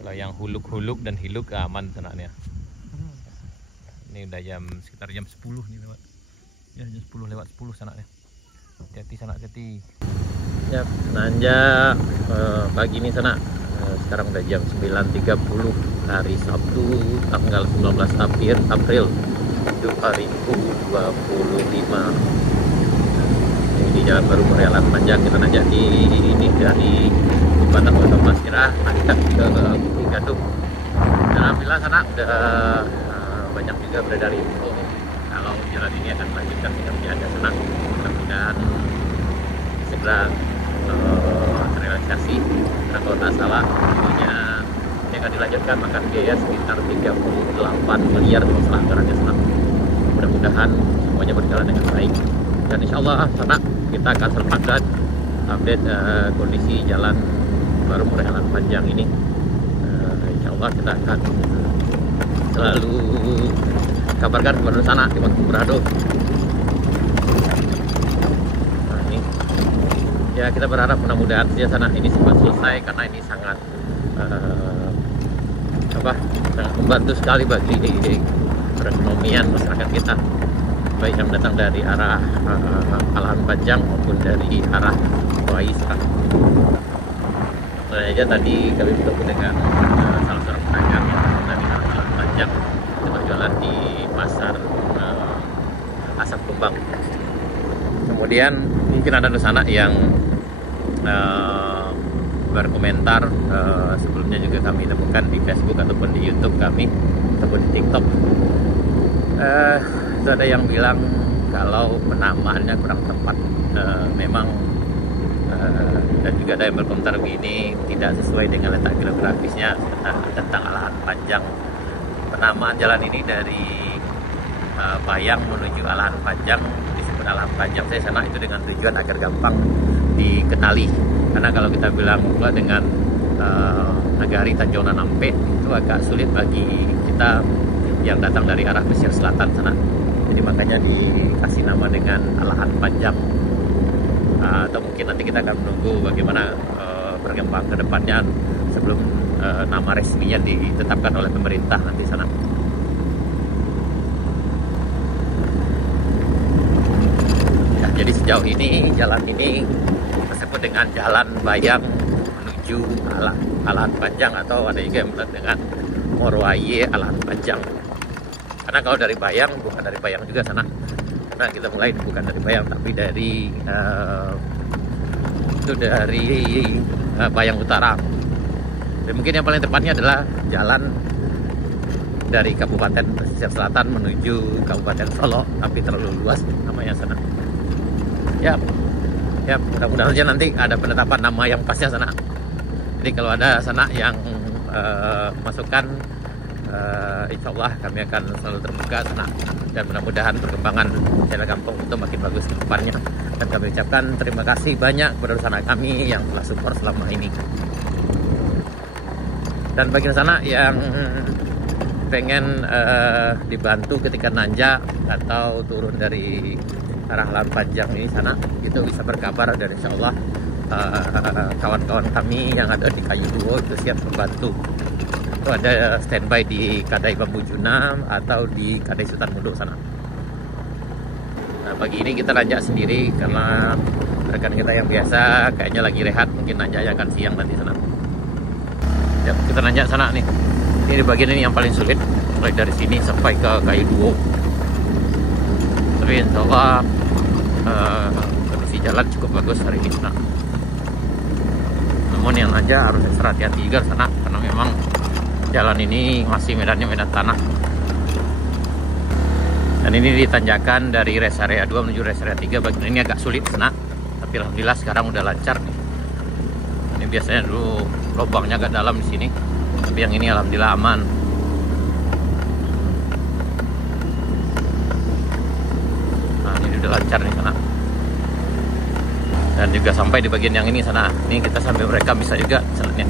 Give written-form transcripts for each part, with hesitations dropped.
Kalau yang huluk-huluk dan hiluk aman senaknya. Ini udah sekitar jam 10 nih lewat. Ya jam 10 lewat 10 senaknya. Hati-hati sanak, hati. Ya, nanjak pagi ini sanak. Sekarang udah jam 9.30 hari Sabtu tanggal 19 April 2025. Ini di Jalan Baru Murialan Panjang. Kita nanjak di ini dari Batam Kota Masirah nanjak ke Bukit Gadung. Dan alhamdulillah sana udah banyak juga beredar info kalau jalan ini akan melanjutkan dengan jaga senang. Mudah-mudahan segera terrealisasi. Karena kalau tak salah tentunya yang akan dilanjutkan makan biaya sekitar 38 miliar kalau salah anggarannya senang. Mudah-mudahan semuanya berjalan dengan baik. Dan insya Allah sana kita akan selalu update kondisi jalan Baru Murialan Panjang ini. Insya Allah kita akan selalu kabarkan kepada sana Dimanapun berada. Nah, ini ya kita berharap mudah-mudahan saja sana ini cepat selesai karena ini sangat sangat membantu sekali bagi perekonomian masyarakat kita, baik yang datang dari arah Alahan Panjang maupun dari arah Waisra. Nah, aja tadi kami bertemu dengan salah seorang pedagang yang dari Alahan Panjang yang berjualan di pasar Asap Kembang. Kemudian mungkin ada di sana yang berkomentar, sebelumnya juga kami temukan di Facebook ataupun di YouTube kami ataupun di TikTok. Ada yang bilang kalau penamaannya kurang tepat, memang dan juga ada yang berkomentar begini, tidak sesuai dengan letak geografisnya tentang Alahan Panjang. Penamaan jalan ini dari Bayang menuju Alahan Panjang disebut Alahan Panjang saya sana itu dengan tujuan agar gampang dikenali. Karena kalau kita bilang pula dengan Nagari Tanjung Nanampe itu agak sulit bagi kita yang datang dari arah pesisir selatan sana. Jadi makanya dikasih nama dengan Alahan Panjang. Atau mungkin nanti kita akan menunggu bagaimana berkembang ke depannya sebelum nama resminya ditetapkan oleh pemerintah nanti sana. Ya, jadi sejauh ini jalan ini disebut dengan Jalan Bayang menuju Alahan Panjang, atau ada juga yang bilang dengan Morwaye Alahan Panjang. Karena kalau dari Bayang bukan dari Bayang juga sana. Nah, kita mulai bukan dari Bayang tapi dari Bayang Utara. Dan mungkin yang paling tepatnya adalah jalan dari Kabupaten Pesisir Selatan menuju Kabupaten Solo, tapi terlalu luas namanya sana. Ya mudah-mudahan saja nanti ada penetapan nama yang pasnya sana. Jadi kalau ada sana yang masukan, insya Allah kami akan selalu terbuka sana, dan mudah-mudahan perkembangan Jalan Kampung itu makin bagus ke depannya. Dan kami ucapkan terima kasih banyak kepada sana kami yang telah support selama ini. Dan bagi sana yang pengen dibantu ketika nanjak atau turun dari arah Alahan Panjang ini sana, itu bisa berkabar, dan insya Allah kawan-kawan kami yang ada di Kayu Duo itu siap membantu. Itu ada standby di Kadai Bambu Junam atau di Kadai Sultan Muduk sana. Nah, pagi ini kita nanjak sendiri karena rekan kita yang biasa kayaknya lagi rehat, mungkin nanjaknya akan siang nanti sana. Ya, kita nanjak sana nih. Ini bagian ini yang paling sulit, mulai dari sini sampai ke Kayu Duo. Tapi insya Allah kondisi jalan cukup bagus hari ini sana. Namun yang nanjak harus ekstra hati-hati juga sana, karena memang jalan ini masih medannya medan tanah. Dan ini ditanjakan dari rest area 2 menuju rest area 3. Bagian ini agak sulit sana, tapi alhamdulillah sekarang udah lancar nih. Ini biasanya dulu lubangnya agak dalam di sini, tapi yang ini alhamdulillah aman. Nah, ini udah lancar nih sana. Dan juga sampai di bagian yang ini sana. Ini kita sampai mereka bisa juga sananya.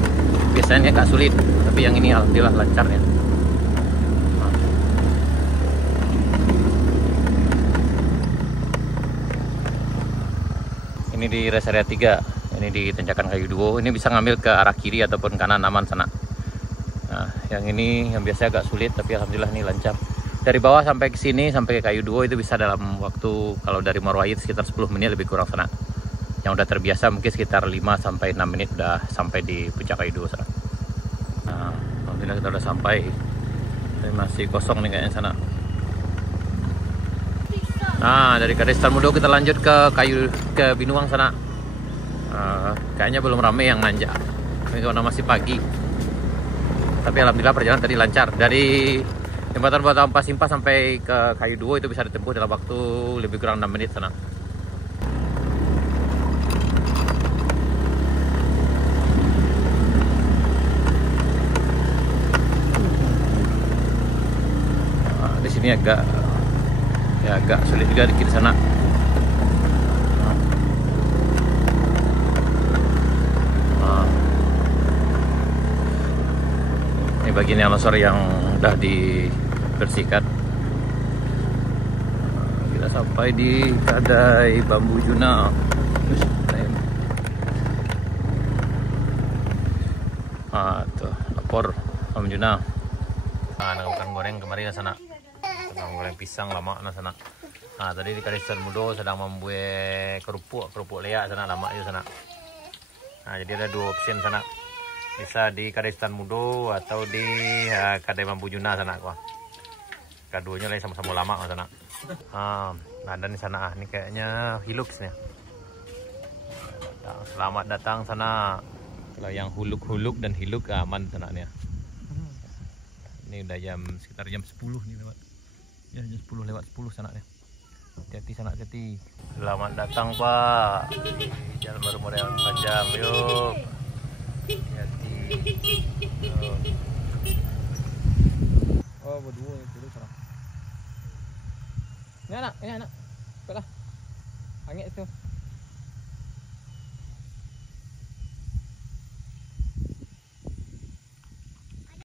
Biasanya agak sulit, tapi yang ini alhamdulillah lancar ya. Ini di rest area 3, ini di tanjakan Kayu Duo. Ini bisa ngambil ke arah kiri ataupun kanan aman sana. Yang ini yang biasanya agak sulit, tapi alhamdulillah ini lancar. Dari bawah sampai ke sini, sampai ke Kayu Duo itu bisa dalam waktu, kalau dari Morowait sekitar 10 menit lebih kurang sana. Yang udah terbiasa mungkin sekitar 5 sampai 6 menit udah sampai di puncak Kayu Duo sana. Nah, alhamdulillah kita udah sampai. Tapi masih kosong nih kayaknya sana. Nah, dari Kadestan Mudo kita lanjut ke Binuang sana. Kayaknya belum rame yang nanjak. Ini karena masih pagi. Tapi alhamdulillah perjalanan tadi lancar. Dari jembatan Batu Ampas Simpah sampai ke Kayu Duo itu bisa ditempuh dalam waktu lebih kurang 6 menit sana. Nah, di sini agak sulit juga dikit di sana. Ini bagian longsor yang udah dibersihkan. Kita sampai di Kadai Bambu Juna. Tuh lapor Bambu Juna. Ada ikan goreng kemarin ke sana. Ikan goreng pisang lama na sana. Tadi di Kadestan Mudo sedang membuat kerupuk leak sana, lama itu sana. Jadi ada 2 option sana. Bisa di Kadestan Mudo atau di Kadai Bambu Juna sana kok. Keduanya lain sama-sama lama sana. Ada di sana ini kayaknya Hilux nih. Selamat datang sana. Kalau yang huluk dan hiluk aman sana nih. Ini udah sekitar jam 10 nih lewat. Ya jam 10 lewat 10 sana nih. Hati-hati sana, hati. Selamat datang Pak. Jalan baru model panjang, yuk. Hati. Oh, berdua itu sana. Ini anak. Pelah. Angin itu.